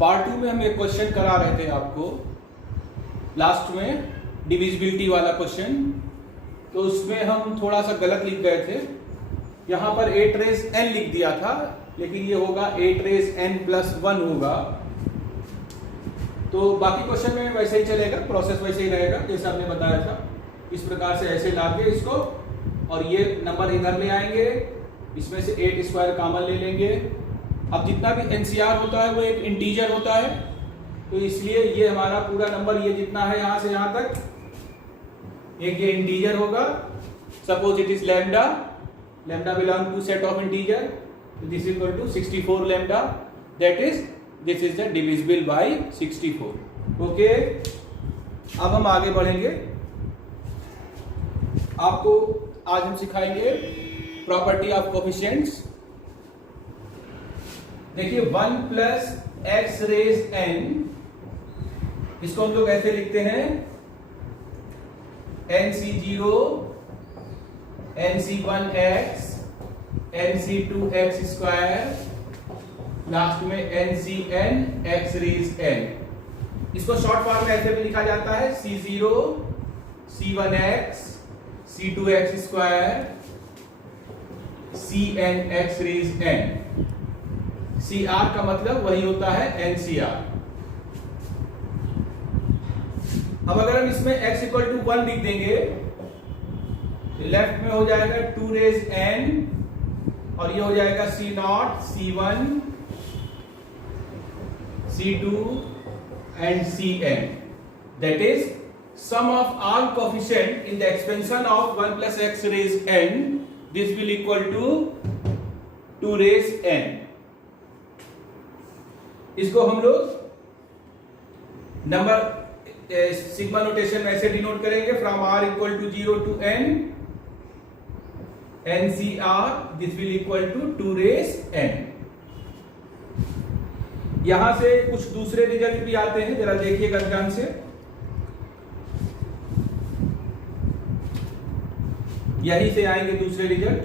Part 2 में हम एक क्वेश्चन करा रहे थे आपको लास्ट में, डिविजिबिलिटी वाला क्वेश्चन। तो उसमें हम थोड़ा सा गलत लिख गए थे, यहाँ पर 8 रेज n लिख दिया था, लेकिन ये होगा 8 रेज n प्लस 1 होगा। तो बाकी क्वेश्चन में वैसे ही चलेगा, प्रोसेस वैसे ही रहेगा जैसे हमने बताया था। इस प्रकार से ऐसे लाके इसको, और ये नंबर इधर ले आएंगे, इसमें से 8 स्क्वायर कॉमन ले लेंगे। अब जितना भी एनसीआर होता है वो एक इंटीजर होता है, तो इसलिए ये हमारा पूरा नंबर ये जितना है यहाँ से यहाँ तक, एक ये इंटीजर होगा। Suppose it is lambda, lambda belong to set of integer, this is equal to 64 lambda, that is this is the divisible by 64। Okay, अब हम आगे बढ़ेंगे। आपको आज हम सिखाएंगे प्रॉपर्टी ऑफ कोफिशिएंट्स। देखिए 1 प्लस एक्स रेज n, इसको हम लोग ऐसे लिखते हैं nc0 nc1x nc2x square, last में ncn x रेज n। इसको शॉर्ट फॉर्म में ऐसे भी लिखा जाता है c0 c1x c2x square cn x raise n। CR का मतलब वही होता है NCR। अब अगर हम इसमें x इक्वल टू 1 लिख देंगे तो लेफ्ट में हो जाएगा 2 रेज n, और ये हो जाएगा C0 C1 C2 and Cn, that is sum of all coefficient in the expansion of 1 plus x raised n, this will equal to 2 raised n। इसको हम लोग नंबर सिग्मा नोटेशन में ऐसे डिनोट करेंगे, from r equal to 0 to n ncr, this will equal to 2 raise n। यहां से कुछ दूसरे रिजल्ट भी आते हैं, जरा देखिएगा ध्यान से। यहीं से आएंगे दूसरे रिजल्ट।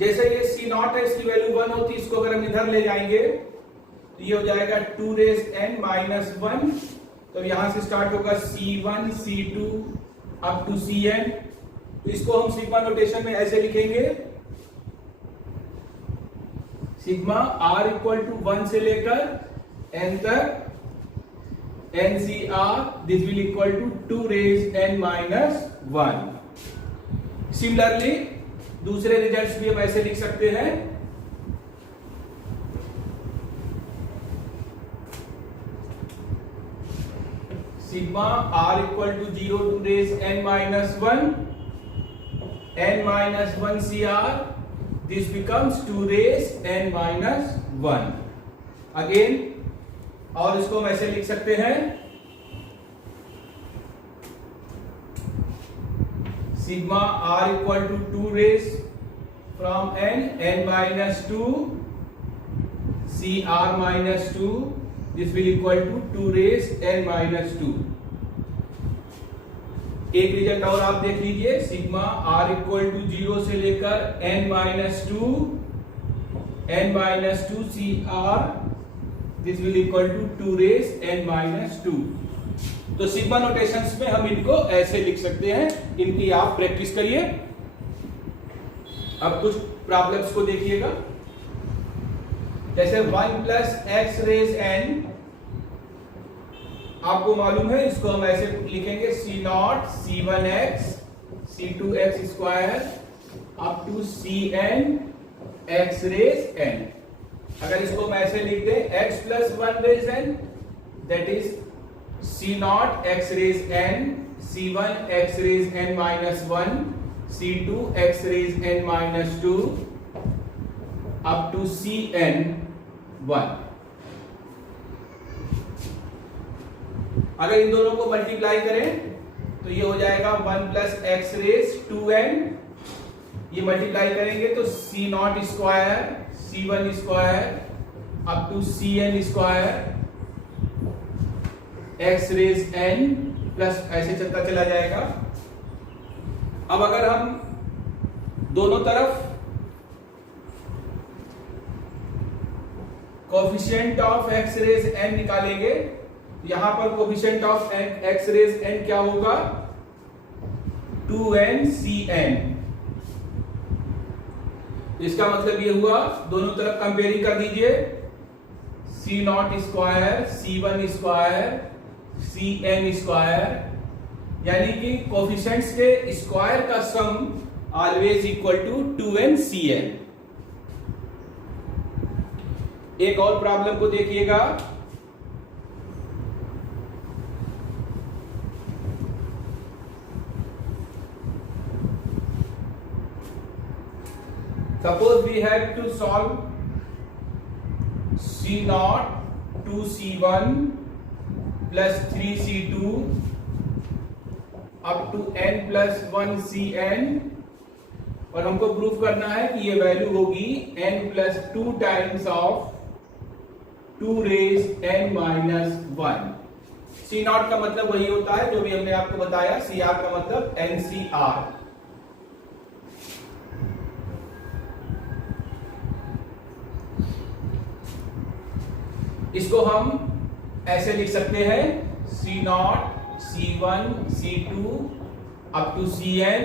जैसे ये C0 है, इसकी वैल्यू 1 होती, इसको अगर हम इधर ले जाएंगे तो ये हो जाएगा 2 रेज n माइनस 1। तो यहां से स्टार्ट होगा C1 C2 up to Cn। तो इसको हम सिग्मा नोटेशन में ऐसे लिखेंगे, सिग्मा r इक्वल टू 1 से लेकर n तक ncr, this will equal to 2 raise n minus 1। Similarly दूसरे रिजल्ट्स भी हम ऐसे लिख सकते हैं, sigma r equal to 0 to raise n minus 1 n minus 1 cr, this becomes 2 raise n minus 1 again. और इसको हम ऐसे लिख सकते हैं, sigma r equal to 2 raise from n minus 2 cr minus 2, this will equal to 2 raise n minus 2। एक result और आप देख लीजिए, सिग्मा r इक्वल टू 0 से लेकर n minus 2 cr, this will equal to 2 raise n minus 2। तो sigma notations में हम इनको ऐसे लिख सकते हैं, इनकी आप प्रैक्टिस करिए। अब कुछ प्रॉब्लम्स को देखिएगा, जैसे 1 प्लस एक्स रेज n, आपको मालूम है, इसको हम ऐसे लिखेंगे C0 C1x C2x square up to Cn x raise n। अगर इसको हम ऐसे लिख दें x plus 1 raise n, that is C0 x raise n C1 x raise n minus 1 C2 x raise n minus 2 up to Cn 1। अगर इन दोनों को multiply करें तो ये हो जाएगा 1 प्लस एक्स रेज 2n, ये मल्टीप्लाई करेंगे तो C0 square C1 square up to Cn square x raise n plus ऐसे चलता चला जाएगा। अब अगर हम दोनों तरफ coefficient of x raise n निकालेंगे। यहां पर coefficient of x raise n क्या होगा? 2nCn। इसका मतलब ये हुआ, दोनों तरफ कंपेयरिंग कर दीजिए, C0 square C1 square Cn square, यानी कि कोफिशिएंट्स के स्क्वायर का सम ऑलवेज इक्वल टू 2nCn। एक और प्रॉब्लम को देखिएगा। Suppose we have to solve C0 2C1 plus 3C2 up to n plus 1Cn, और हमको प्रूफ करना है कि ये वैल्यू होगी n plus 2 times of 2 raise n minus 1। C0 का मतलब वही होता है जो भी हमने आपको बताया, CR का मतलब NCR। इसको हम ऐसे लिख सकते हैं C0 C1 C2 up to Cn,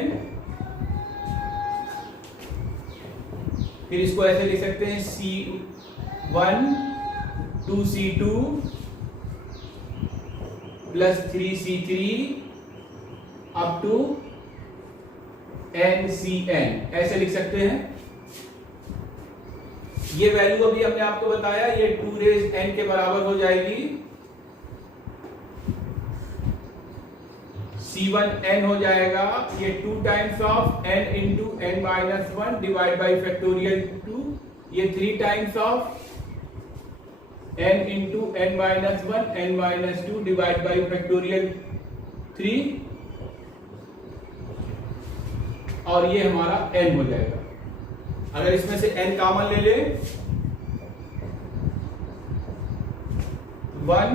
फिर इसको ऐसे लिख सकते हैं C1 2C2 plus 3C3 up to NCn, ऐसे लिख सकते हैं। ये वैल्यू अभी हमने आपको बताया, ये 2 रेज n के बराबर हो जाएगी। C1n हो जाएगा, ये 2 times of n into n minus 1 divide by factorial 2, ये 3 times of n into n minus 1 n minus 2 divide by factorial 3, और ये हमारा n हो जाएगा। अगर इसमें से n कॉमन ले ले, 1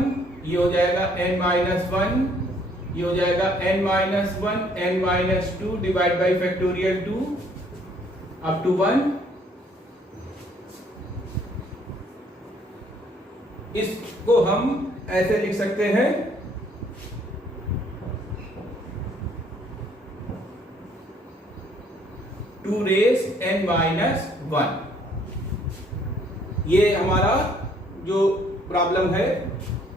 ये हो जाएगा n माइनस 1, ये हो जाएगा n minus 1 n minus 2 divide by factorial 2 up to 1। इसको हम ऐसे लिख सकते हैं, टू रेज n माइनस 1। ये हमारा जो प्रॉब्लम है,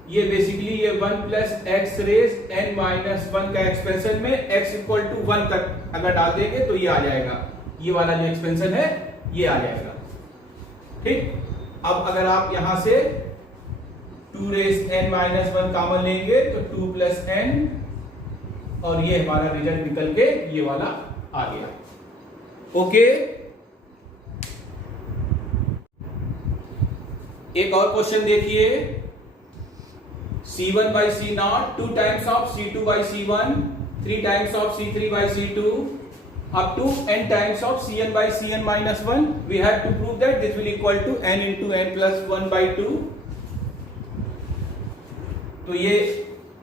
ये बेसिकली ये 1 plus x raise n minus 1 का एक्सपेंशन में x इक्वल टू 1 तक अगर डाल देंगे तो ये आ जाएगा, ये वाला जो एक्सपेंशन है ये आ जाएगा। ठीक, अब अगर आप यहां से 2 रेज n माइनस 1 कॉमन लेंगे तो 2 प्लस n, और ये हमारा रिजल्ट निकल के ये वाला आ गया। ओके, एक और क्वेश्चन देखिए। C1 by C0 2 times of C2 by C1 3 times of C3 by C2 up to n times of Cn by Cn minus 1. We have to prove that this will equal to n into n plus 1 by 2. तो ये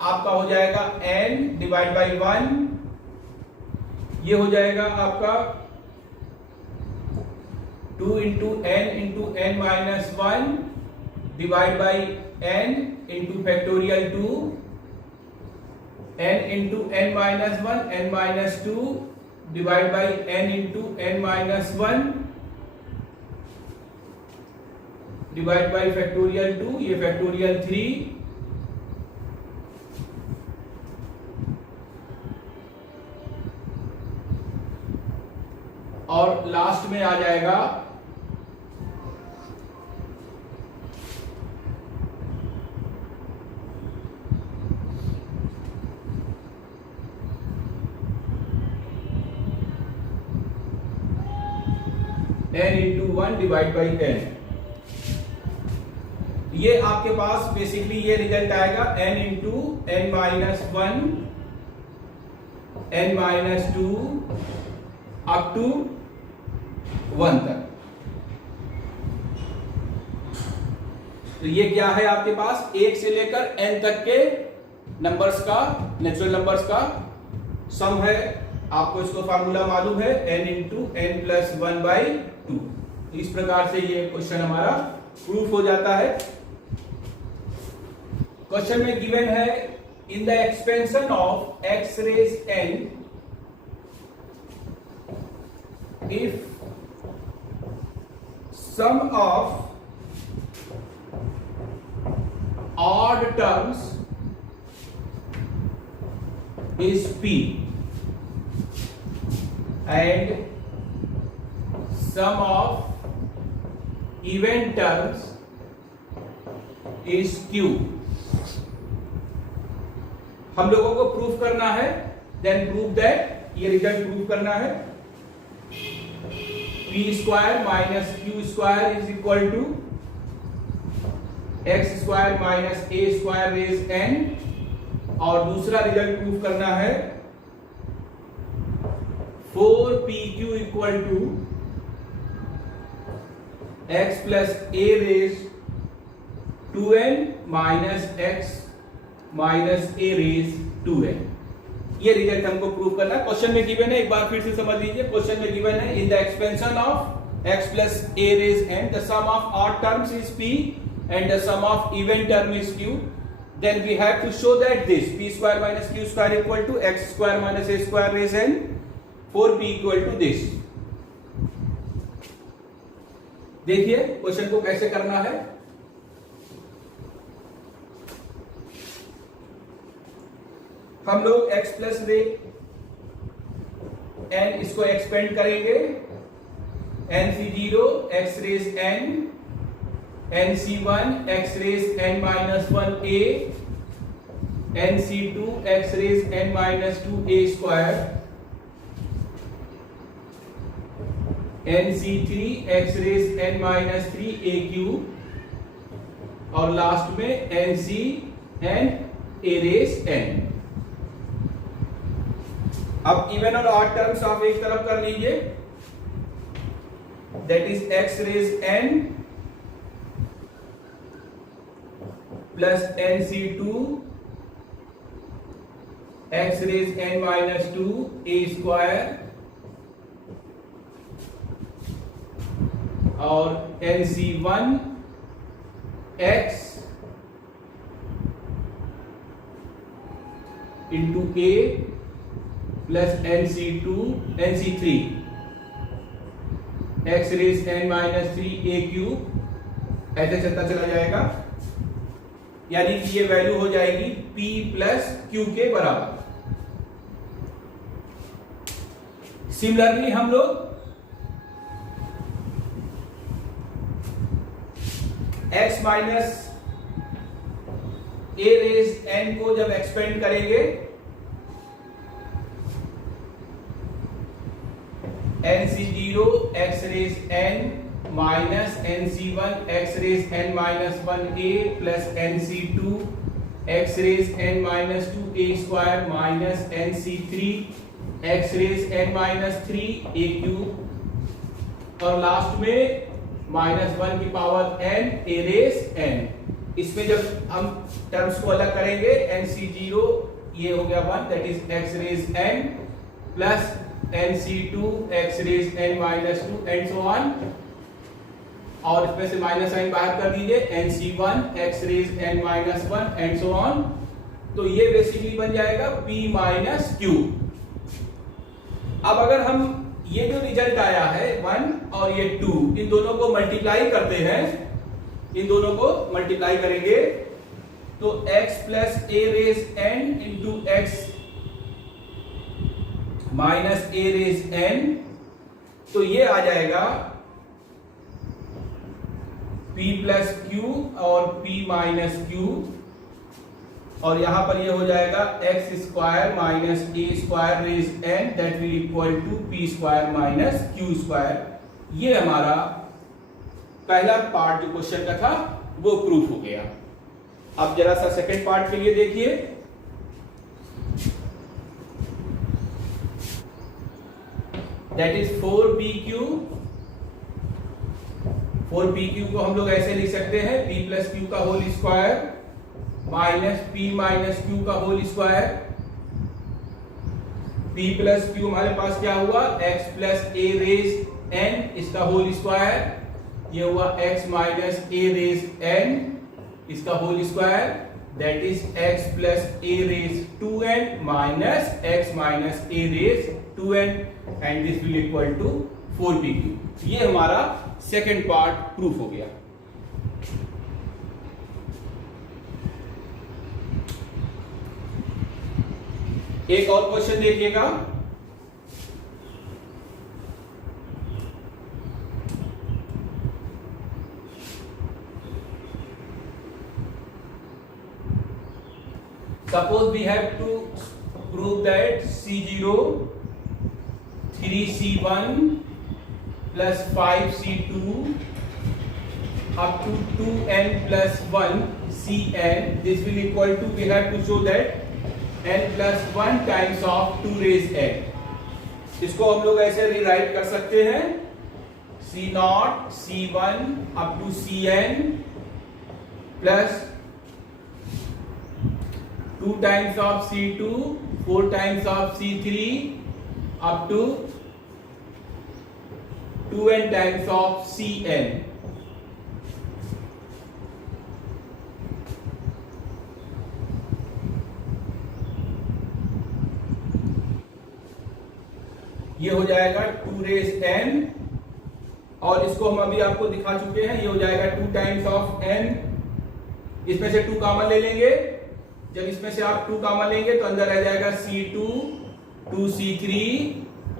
आपका हो जाएगा n divide by 1, ये हो जाएगा आपका 2 into n minus 1 divide by n into factorial 2, n into n minus 1 n minus 2 divide by n into n minus 1 divide by factorial 2, ये फैक्टोरियल 3, और लास्ट में आ जाएगा n into 1 divide by n। ये आपके पास बेसिकली ये result आएगा n into n minus 1 n minus 2 up to 1 तक। तो ये क्या है आपके पास, 1 से लेकर n तक के नंबर्स का, नेचुरल नंबर्स का सम है। आपको इसको फार्मूला मालूम है, n into n plus 1 by 2। इस प्रकार से ये क्वेश्चन हमारा प्रूफ हो जाता है। क्वेश्चन में गिवन है in the expansion of x raise n if sum of odd terms is p and sum of even terms is q। हम लोगों को प्रूफ करना है, देन प्रूव दैट, ये रिजल्ट प्रूफ करना है। p square minus q square is equal to x square minus a square raise n, और दूसरा रिजल्ट प्रूफ करना है 4pq equal to x plus a raise 2n minus x minus a raise 2n। ये result हमको prove करना है। Question में given है, एक बार फिर से समझ लीजिए। क्वेश्चन में गिवन है in the expansion of x plus a raise n the sum of odd terms is p and the sum of even term is q, then we have to show that this p square minus q square equal to x square minus a square raised n 4p equal to this। देखिए question को कैसे करना है। हम लोग x plus raise n इसको expand करेंगे, nc0 x raise n, nc1 x raise n minus 1a, nc2 x raise n minus 2a square, nc3 x raise n minus 3a cube, और लास्ट में ncn a रेज n। अब even और odd terms आप एक तरफ कर लीजिए, that is x raise n plus nc2 x raise n minus 2 a square, और nc1 x into a plus nc3 x raise n minus 3a cube, ऐसे चलता चला जाएगा, यानी कि ये वैल्यू हो जाएगी p प्लस q के बराबर। सिमिलरली हम लोग x minus a raise n को जब एक्सपेंड करेंगे, nc0 x raise n minus nc1 x raise n minus 1a plus nc2 x raise n minus 2a square minus nc3 x raise n minus 3a cube, और last में minus 1 की power n a raise n। इसमें जब हम terms को अलग करेंगे, nc0 ये हो गया 1 that is x raise n plus nc2 x raise n minus 2 and so on, और इसमें से माइनस साइन बाहर कर दीजिए, nc1 x raise n minus 1 and so on. तो ये बेसिकली बन जाएगा p माइनस q। अब अगर हम ये जो रिजल्ट आया है 1 और ये 2, इन दोनों को मल्टीप्लाई करते हैं, इन दोनों को मल्टीप्लाई करेंगे तो x plus a raise n into x minus a raise n, तो ये आ जाएगा p प्लस q और p माइनस q, और यहां पर ये हो जाएगा x square minus a square raise n that will equal to p square minus q square. ये हमारा पहला पार्ट जो क्वेश्चन का था वो प्रूफ हो गया। अब जरा सा सेकंड पार्ट के लिए देखिए। That is 4pq। 4pq को हम लोग ऐसे लिख सकते हैं p प्लस क्यू का whole square minus p minus q का whole square. p plus q हमारे पास क्या हुआ, x plus a raise n इसका होल स्क्वायर। ये हुआ x minus a raise n इसका whole square, that is x plus a raise 2n minus x minus a raise 2n and this will equal to 4pq। ये हमारा second part proof हो गया। एक और question देखिएगा। Suppose we have to prove that C0 3C1 plus 5C2 up to 2n plus 1 Cn, this will equal to, we have to show that n plus 1 times of 2 raised n। इसको हम लोग ऐसे rewrite कर सकते हैं C0 C1 up to Cn plus 2 times of C2 4 times of C3 up to 2n times of Cn। ये हो जाएगा 2 रेज n, और इसको हम अभी आपको दिखा चुके हैं, ये हो जाएगा 2 टाइम्स ऑफ n। इसमें से 2 कॉमन ले लेंगे, जब इसमें से आप 2 कॉमन लेंगे तो अंदर रह जाएगा C2 2C3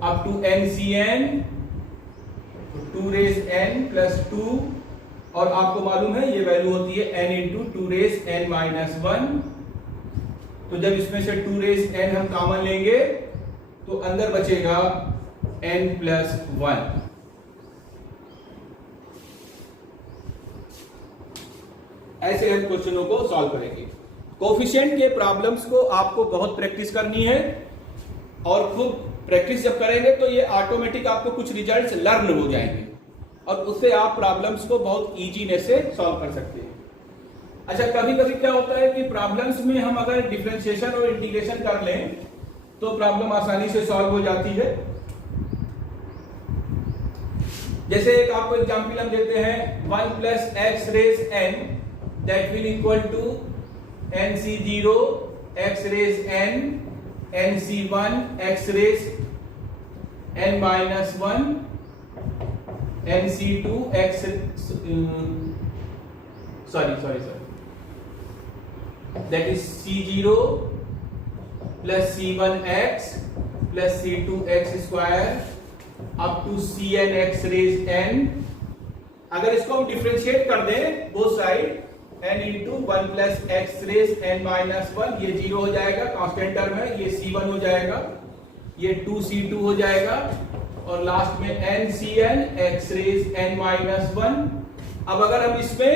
up to NCn 2 raise n plus 2, और आपको मालूम है ये वैल्यू होती है n into 2 raise n minus 1। तो जब इसमें से 2 रेज n हम कॉमन लेंगे तो अंदर बचेगा n प्लस 1। ऐसे हम क्वेश्चनों को सॉल्व करेंगे। कोफिशिएंट के प्रॉब्लम्स को आपको बहुत प्रैक्टिस करनी है, और खूब प्रैक्टिस जब करेंगे तो ये ऑटोमेटिक आपको कुछ रिजल्ट्स लर्न हो जाएंगे, और उससे आप प्रॉब्लम्स को बहुत इजीनेस से सॉल्व कर सकते हैं। अच्छा, कभी कभी क्या होता है कि प्रॉब्लम्स में हम अगर डिफरेंशिएशन और इंटीग्रेशन कर लें तो प्रॉब्लम आसानी से सॉल्व हो जाती है। जैसे एक आपको एग्जांपल हम देते हैं 1 plus x raise n that will equal to nc0 x raise n nc1 x raise n minus 1 nc2 x sorry that is c0 plus c1x plus c2x square up to cn x raise n। अगर इसको हम differentiate कर दें both side n into 1 plus x raise n minus 1, ये 0 हो जाएगा, constant term है, ये c1 हो जाएगा, ये 2c2 हो जाएगा, और लास्ट में ncn x raise n minus 1। अब अगर हम इसमें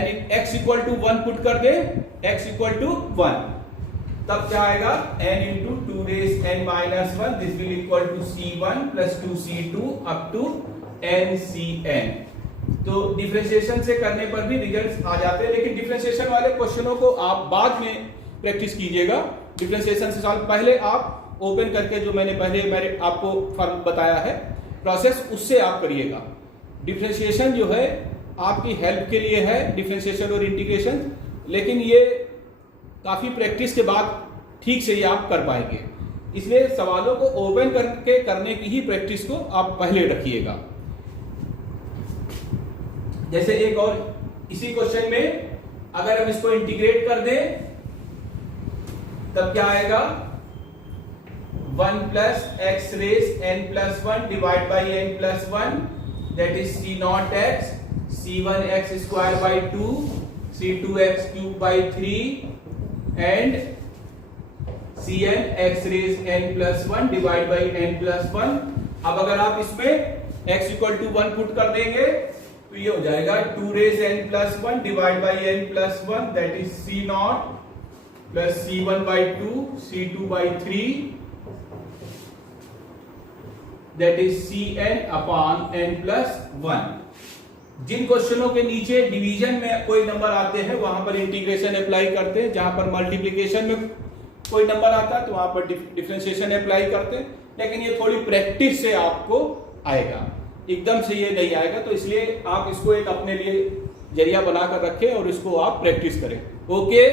n x equal to 1 put कर दें, x इक्वल टू 1, तब क्या आएगा n into 2 raise n minus 1, this will equal to c1 plus 2c2 up to ncn। तो डिफरेंशिएशन से करने पर भी रिजल्ट्स आ जाते हैं, लेकिन डिफरेंशिएशन वाले क्वेश्चनों को आप बाद में प्रैक्टिस कीजिएगा। डिफरेंशिएशन से सॉल्व पहले आप ओपन करके जो मैंने आपको फॉर्म बताया है प्रोसेस, उससे आप करिएगा। डिफरेंशिएशन जो है आपकी हेल्प के लिए है, डिफरेंशिएशन और इंटीग्रेशन, लेकिन ये काफी प्रैक्टिस के बाद ठीक से ये आप कर पाएंगे। इसलिए सवालों को ओपन करके करने की ही प्रैक्टिस को आप पहले रखिएगा। जैसे एक और इसी क्वेश्चन में अगर हम इसको इंटीग्रेट कर दें तब क्या आएगा 1 plus x raise n plus 1 divide by n plus 1, that is c0 x c1x square by 2 c2x cube by 3 and cn x raise n plus 1 divide by n plus 1। अब अगर आप इसमें x इक्वल टू 1 पुट कर देंगे तो ये हो जाएगा 2 raise n plus 1 divide by n plus 1, that is c0 plus c1 by 2 c2 by 3, that is cn upon n plus 1। जिन क्वेश्चनों के नीचे डिवीजन में कोई नंबर आते हैं वहां पर इंटीग्रेशन अप्लाई करते हैं, जहां पर मल्टीप्लिकेशन में कोई नंबर आता है तो वहां पर डिफरेंशिएशन अप्लाई करते हैं, लेकिन ये थोड़ी प्रैक्टिस से आपको आएगा। एकदम से ये नहीं आएगा, तो इसलिए आप इसको एक अपने लिए जरिया बनाकर रखें और इसको आप प्रैक्टिस करें। ओके।